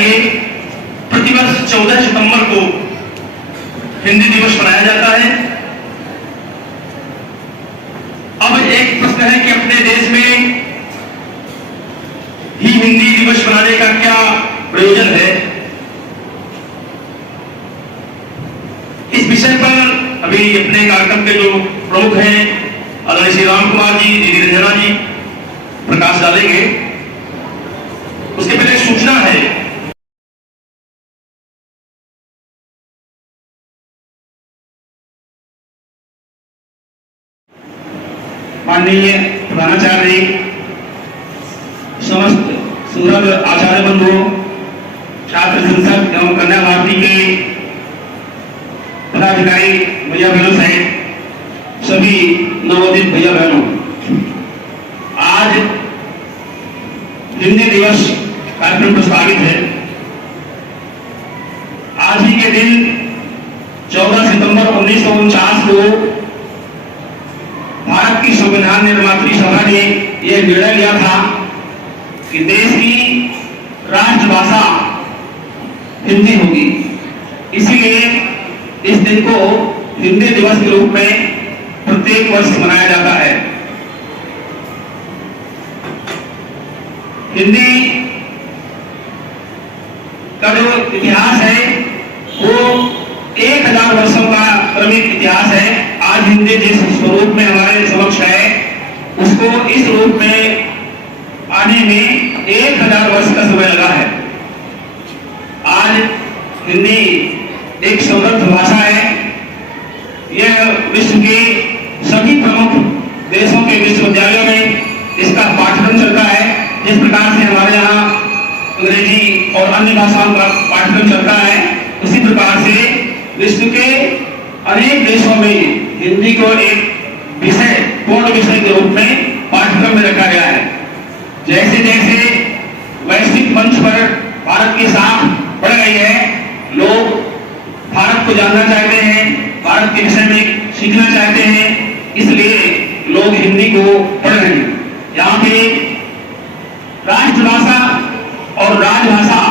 चाहिए। प्रतिवर्ष 14 सितंबर को हिंदी दिवस मनाया जाता है। अब एक प्रश्न है कि अपने देश में ही हिंदी दिवस मनाने का क्या प्रयोजन है। इस विषय पर अभी अपने कार्यक्रम के जो प्रमुख हैं आदरणीय श्री राम कुमार जी, दीदी रंजना जी प्रकाश डालेंगे। उसके पहले सूचना है। माननीय प्रधानाचार्य, समस्त सूरज आचार्य बंधुओं, छात्र संसद एवं कन्या भारती के पदाधिकारी भैया बहनों सहित सभी नवोदित भैया बहनों, आज हिंदी दिवस कार्यक्रम प्रस्तावित है। आज ही के दिन 14 सितंबर 1949 को भारत की संविधान निर्मात्री सभा ने यह निर्णय लिया था कि देश की राष्ट्रभाषा हिंदी होगी। इसीलिए इस दिन को हिंदी दिवस के रूप में प्रत्येक वर्ष मनाया जाता है। हिंदी का जो इतिहास है वो 1000 वर्षों का क्रमिक इतिहास है। आज हिंदी जिस स्वरूप में हमारे समक्ष है उसको इस रूप में आने में 1000 वर्ष का समय लगा है। आज हिंदी एक समृद्ध भाषा है। यह विश्व के सभी प्रमुख देशों के विश्वविद्यालयों में इसका पाठ्यक्रम चलता है। जिस प्रकार से हमारे यहाँ अंग्रेजी और अन्य भाषाओं का पाठ्यक्रम चलता है, उसी प्रकार से विश्व के अनेक देशों में हिंदी को एक विषय, पूर्ण विषय के रूप में पाठ्यक्रम में रखा गया है। जैसे जैसे वैश्विक मंच पर भारत की साख बढ़ गई है, लोग भारत को जानना चाहते हैं, भारत के विषय में सीखना चाहते हैं, इसलिए लोग हिंदी को पढ़ रहे हैं। यहाँ पे राष्ट्रभाषा और राजभाषा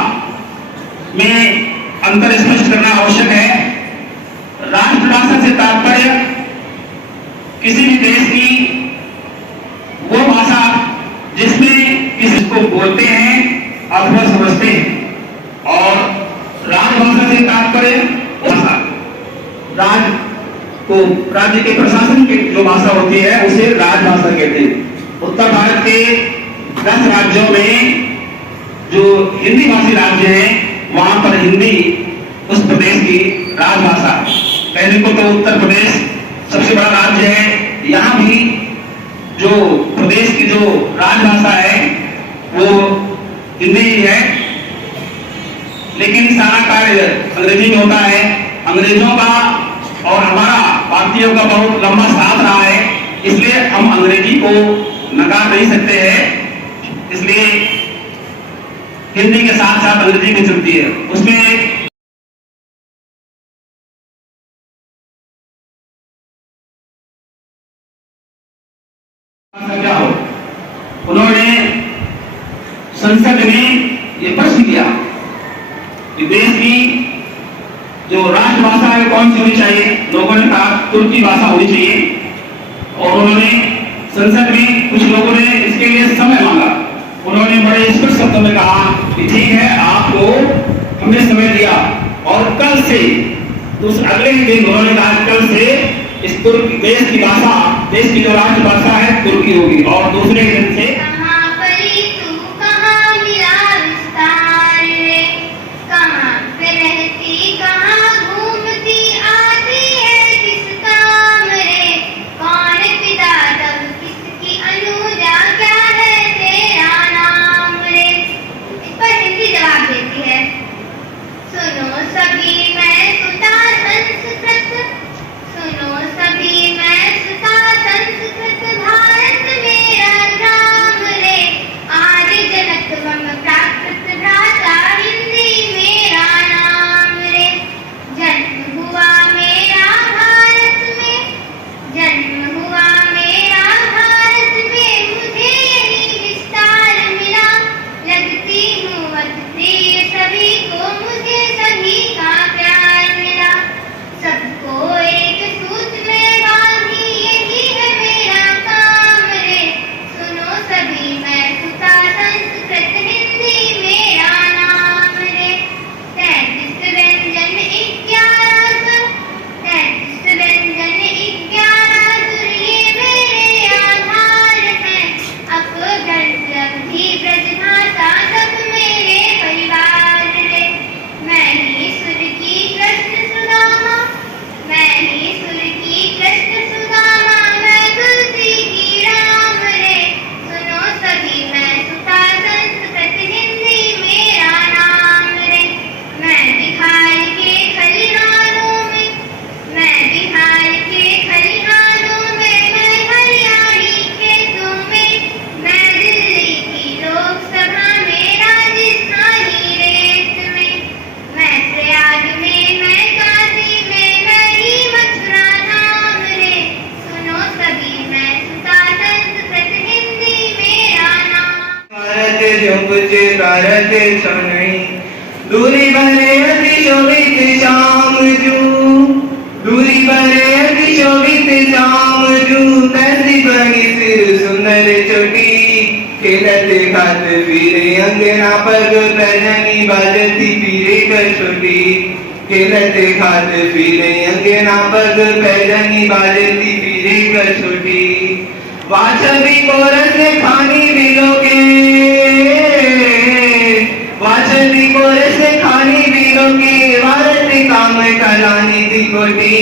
में अंतर स्पष्ट करना आवश्यक है। राष्ट्रभाषा से तात्पर्य किसी भी देश की वो भाषा जिसमें किसी को बोलते हैं अथवा समझते हैं, और राजभाषा से तात्पर्य भाषा राज को राज्य के प्रशासन की जो भाषा होती है उसे राजभाषा कहते हैं। उत्तर भारत के 10 राज्यों में जो हिंदी भाषी राज्य हैं वहां पर हिंदी उस प्रदेश की राजभाषा है। पहले को तो उत्तर प्रदेश सबसे बड़ा राज्य है, यहाँ भी जो प्रदेश की जो राजभाषा है वो हिंदी ही है, लेकिन सारा कार्य अंग्रेजी में होता है। अंग्रेजों का और हमारा भारतीयों का बहुत लंबा साथ रहा है, इसलिए हम अंग्रेजी को नकार नहीं सकते हैं। इसलिए हिंदी के साथ साथ अंग्रेजी भी चलती है। उसमें क्या हो, उन्होंने संसद में ये प्रश्न किया कि देश की जो राष्ट्रभाषा है कौन सी होनी चाहिए। लोगों ने कहा तुर्की भाषा होनी चाहिए, और उन्होंने संसद में कुछ लोगों ने इसके लिए समय मांगा। उन्होंने बड़े स्पष्ट शब्दों में कहा कि ठीक है, आपको हमने समय दिया, और कल से अगले ही दिन उन्होंने कहा कल से इस तुर्की देश की भाषा, देश की जो राष्ट्रभाषा है तुर्की होगी, और दूसरे दिन से भारत मेरा राम सनई दूरी भरे अति शोभित श्याम जू दूरी भरे अति शोभित श्याम जू तैसी बनी सिर सुंदर चोटी खेलते खात फिरे अंगना पग पैजनी बाजती पीरे कर छोटी खेलते खात फिरे अंगना पग पैजनी बाजती पीरे कर छोटी वाचवी कोरस खानी बिलो के वाचवी कोरस खानी बिलो के वारत काम कलानी दी कोटी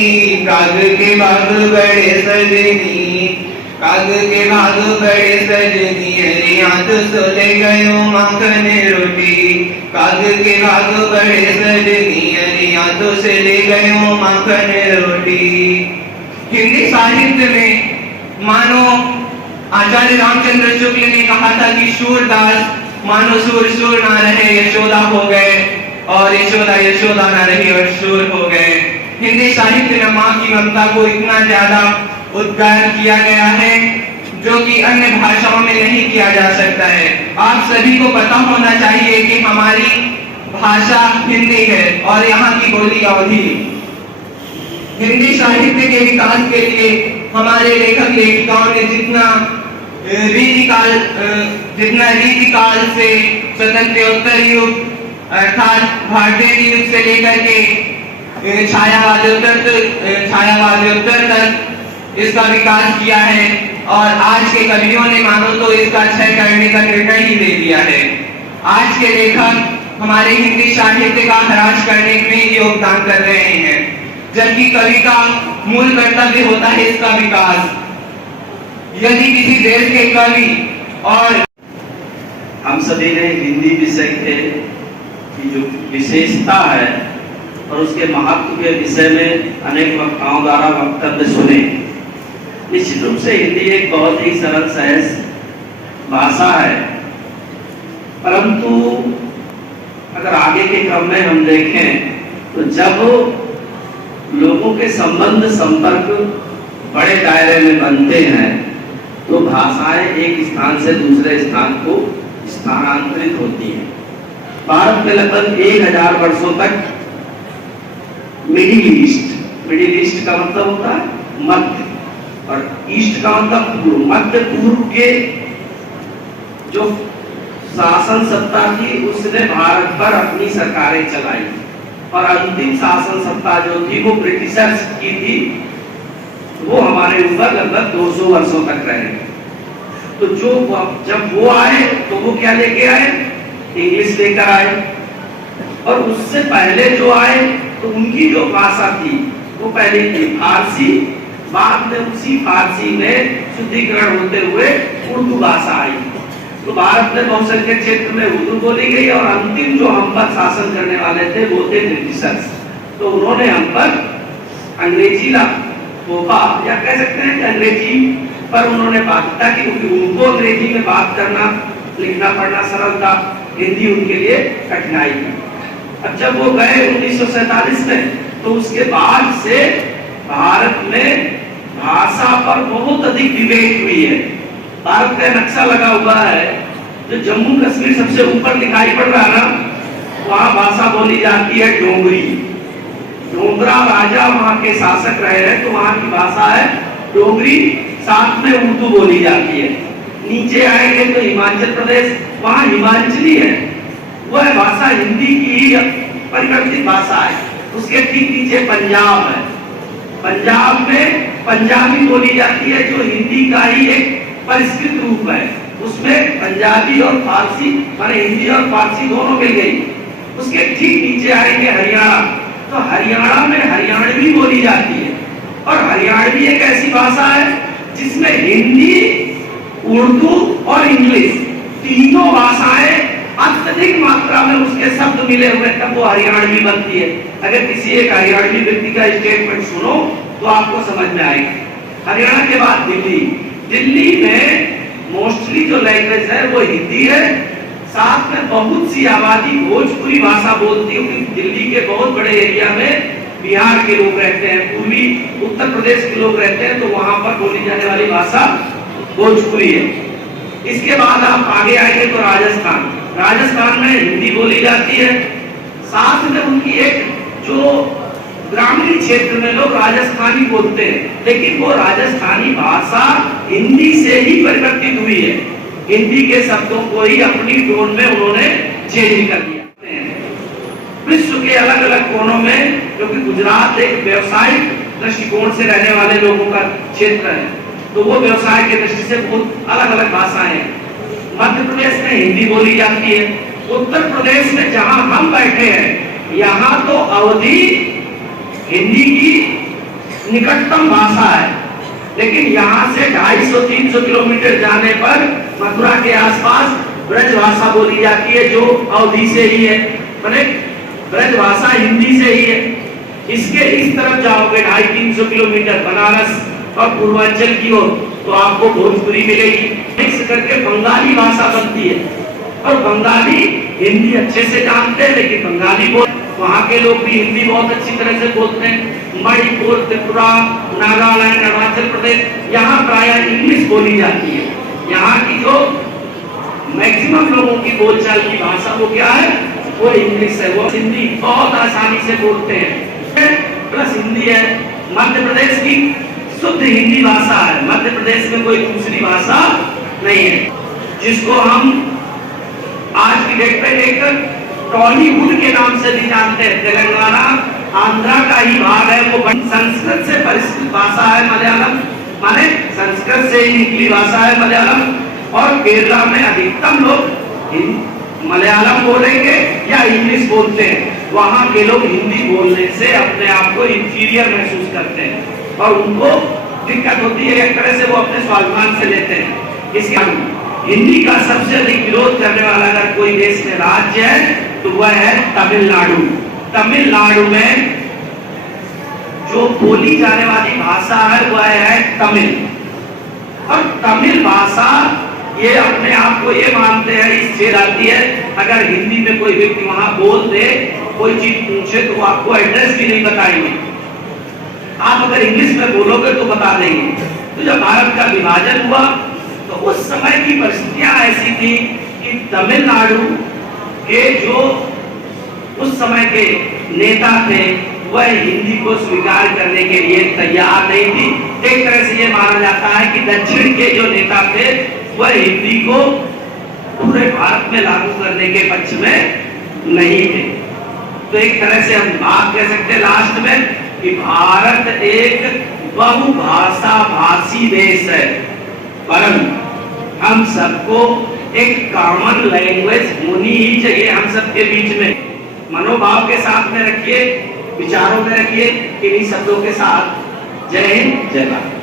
काग के बाग बड़े सजनी काग के भाग बड़े सजनी हरी हाथ सोले गयो माखन रोटी काग के भाग बड़े सजनी हरी हाथों से ले गयो माखन रोटी। हिंदी साहित्य में मानो आचार्य रामचंद्र शुक्ल ने कहा था कि सूरदास मानो सूर सूर ना रहे यशोदा हो गए और यशोदा यशोदा ना रही और सूर हो गए। हिंदी साहित्य में माँ की ममता को इतना ज्यादा उद्गार किया गया है जो कि अन्य भाषाओं में नहीं किया जा सकता है। आप सभी को पता होना चाहिए कि हमारी भाषा हिंदी है और यहाँ की बोली अवधी। हिंदी साहित्य के विकास के लिए हमारे लेखक लेखिकाओं ने जितना रीतिकाल से स्वतंत्रोत्तर युग अर्थात भारतीय युग से लेकर के छायावादोत्तर तक इसका विकास किया है और आज के कवियों ने मानो तो इसका क्षय करने का निर्णय ही ले लिया है। आज के लेखक हमारे हिंदी साहित्य का ह्रास करने में योगदान कर रहे हैं, जबकि कवि का मूल कर्तव्य होता है इसका विकास। यदि किसी देश के कवि और हम सभी ने हिंदी विषय की जो विशेषता है और उसके महत्व के विषय में अनेक वक्ताओं द्वारा वक्तव्य सुने। निश्चित रूप से हिंदी एक बहुत ही सरल सहज भाषा है, परंतु अगर आगे के क्रम में हम देखें तो जब लोगों के संबंध संपर्क बड़े दायरे में बनते हैं तो भाषाएं एक स्थान से दूसरे स्थान को स्थानांतरित होती हैं। भारत में लगभग 1000 वर्षों तक मिडिल ईस्ट का मतलब होता है मध्य और ईस्ट का मतलब पूर्व। मध्य पूर्व के जो शासन सत्ता थी उसने भारत पर अपनी सरकारें चलाई और अंतिम शासन सत्ता जो थी वो ब्रिटिशर्स की थी, वो हमारे ऊपर लगभग 200 वर्षों तक रहे। तो जो जब वो आए तो वो क्या लेके आए? इंग्लिश लेकर आए। और उससे पहले जो आए तो उनकी जो भाषा थी वो पहले थी फारसी, बाद में उसी फारसी में शुद्धिकरण होते हुए उर्दू भाषा आई। तो भारत में बहुसंख्यक क्षेत्र में उर्दू बोली गई और अंतिम जो हम पर शासन करने वाले थे वो थे ब्रिटिशर्स। तो उन्होंने हम पर अंग्रेजी थोपा या कह सकते हैं कि अंग्रेजी पर उन्होंने बाध्यता की, क्योंकि उनको अंग्रेजी में बात करना लिखना पढ़ना सरल था, हिंदी उनके लिए कठिनाई थी। अब जब वो गए 1947 में तो उसके बाद से भारत में भाषा पर बहुत अधिक डिबेट हुई है। भारत का नक्शा लगा हुआ है, जो जम्मू कश्मीर सबसे ऊपर दिखाई पड़ रहा है ना, वहाँ भाषा बोली जाती है डोगरी। डोगरा राजा वहाँ के शासक रहे हैं तो वहाँ की भाषा है डोगरी, साथ में उर्दू बोली जाती है। नीचे आएंगे तो हिमाचल प्रदेश, वहाँ हिमाचली है, वह भाषा हिंदी की ही परिवर्तित भाषा है। उसके ठीक नीचे पंजाब है, पंजाब में पंजाबी बोली जाती है जो हिंदी का ही एक परिष्कृत रूप है। उसमें पंजाबी और फारसी माने हिंदी और फारसी दोनों मिल गई। उसके ठीक नीचे आएंगे हरियाणा, तो हरियाणा में हरियाणवी बोली जाती है और हरियाणवी एक ऐसी भाषा है जिसमें हिंदी, उर्दू और इंग्लिश तीनों भाषाएं अत्यधिक मात्रा में उसके शब्द मिले हुए, तब वो हरियाणवी बनती है। अगर किसी एक हरियाणवी व्यक्ति का स्टेटमेंट सुनो तो आपको समझ में आएगा। हरियाणा के बाद दिल्ली, दिल्ली में मोस्टली जो लैंग्वेज है वो हिंदी है, साथ में बहुत सी आबादी भोजपुरी भाषा बोलती है, क्योंकि दिल्ली के बहुत बड़े एरिया में बिहार के लोग रहते हैं, पूर्वी उत्तर प्रदेश के लोग रहते हैं, तो वहां पर बोली जाने वाली भाषा भोजपुरी है। इसके बाद आप आगे आएंगे तो राजस्थान, राजस्थान में हिंदी बोली जाती है, साथ में उनकी एक जो ग्रामीण क्षेत्र में लोग राजस्थानी बोलते हैं, लेकिन वो राजस्थानी भाषा हिंदी से ही परिवर्तित हुई है। हिंदी के शब्दों को ही अपनी टोन में उन्होंने चेंज कर दिया। विश्व के अलग अलग कोनों में, क्योंकि गुजरात एक व्यवसायिक दृष्टिकोण से रहने वाले लोगों का क्षेत्र है, तो वो व्यवसाय के दृष्टि से बहुत अलग अलग भाषाएं हैं। मध्य प्रदेश में हिंदी बोली जाती है। उत्तर प्रदेश में जहां हम बैठे हैं, यहाँ तो अवधी हिंदी की निकटतम भाषा है, लेकिन यहाँ से 250-300 किलोमीटर जाने पर मथुरा के आसपास ब्रज भाषा बोली जाती है, जो अवधी से ही है, माने ब्रज भाषा हिंदी से ही है। इसके इस तरफ जाओगे 250-300 किलोमीटर बनारस और पूर्वांचल की ओर, तो आपको भोजपुरी मिलेगी। मिक्स करके बंगाली भाषा बनती है, और बंगाली हिंदी अच्छे से जानते हैं, लेकिन बंगाली बोल वहाँ के लोग भी हिंदी बहुत अच्छी तरह से बोलते हैं। मणिपुर, त्रिपुरा, नागालैंड, अरुणाचल प्रदेश, यहाँ प्रायः इंग्लिश बोली जाती है। यहाँ की जो मैक्सिमम लोगों की बोलचाल की भाषा वो क्या है, वो इंग्लिश है। वो हिंदी बहुत आसानी से बोलते हैं, प्लस हिंदी है। मध्य प्रदेश की शुद्ध हिंदी भाषा है, मध्य प्रदेश में कोई दूसरी भाषा नहीं है, जिसको हम आज की डेट में एक टॉलीवुड के नाम से भी जानते हैं। तेलंगाना आंध्रा का ही भाग है, वो संस्कृत से परिष्कृत भाषा है मलयालम, माने संस्कृत से ही निकली भाषा है मलयालम। और केरला में अधिकतम लोग मलयालम बोलेंगे या इंग्लिश बोलते हैं। वहाँ के लोग हिंदी बोलने से अपने आप को इंफीरियर महसूस करते हैं और उनको दिक्कत होती है, एक तरह से वो अपने स्वाभिमान से लेते हैं। इसके हिंदी का सबसे अधिक विरोध करने वाला अगर कोई देश में राज्य है तो वह है तमिलनाडु। तमिलनाडु में जो बोली जाने वाली भाषा है वह है तमिल, और तमिल भाषा ये अपने आप को ये मानते हैं, इससे आती है। अगर हिंदी में कोई व्यक्ति वहां बोल दे, कोई चीज पूछे, तो वो आपको एड्रेस भी नहीं बताएंगे। आप अगर इंग्लिश में बोलोगे तो बता देंगे। तो जब भारत का विभाजन हुआ तो उस समय की परिस्थितियां ऐसी थी कि तमिलनाडु के जो उस समय के नेता थे वह हिंदी को स्वीकार करने के लिए तैयार नहीं थी। एक तरह से ये माना जाता है कि दक्षिण के जो नेता थे वह हिंदी को पूरे भारत में लागू करने के पक्ष में नहीं थे। तो एक तरह से हम बात कह सकते हैं लास्ट में कि भारत एक बहुभाषा भाषी देश है, परंतु हम सबको एक कॉमन लैंग्वेज होनी ही चाहिए हम सबके बीच में। मनोभाव के साथ में रखिए, विचारों में रखिए, इन्हीं शब्दों के साथ। जय हिंद, जय भारत।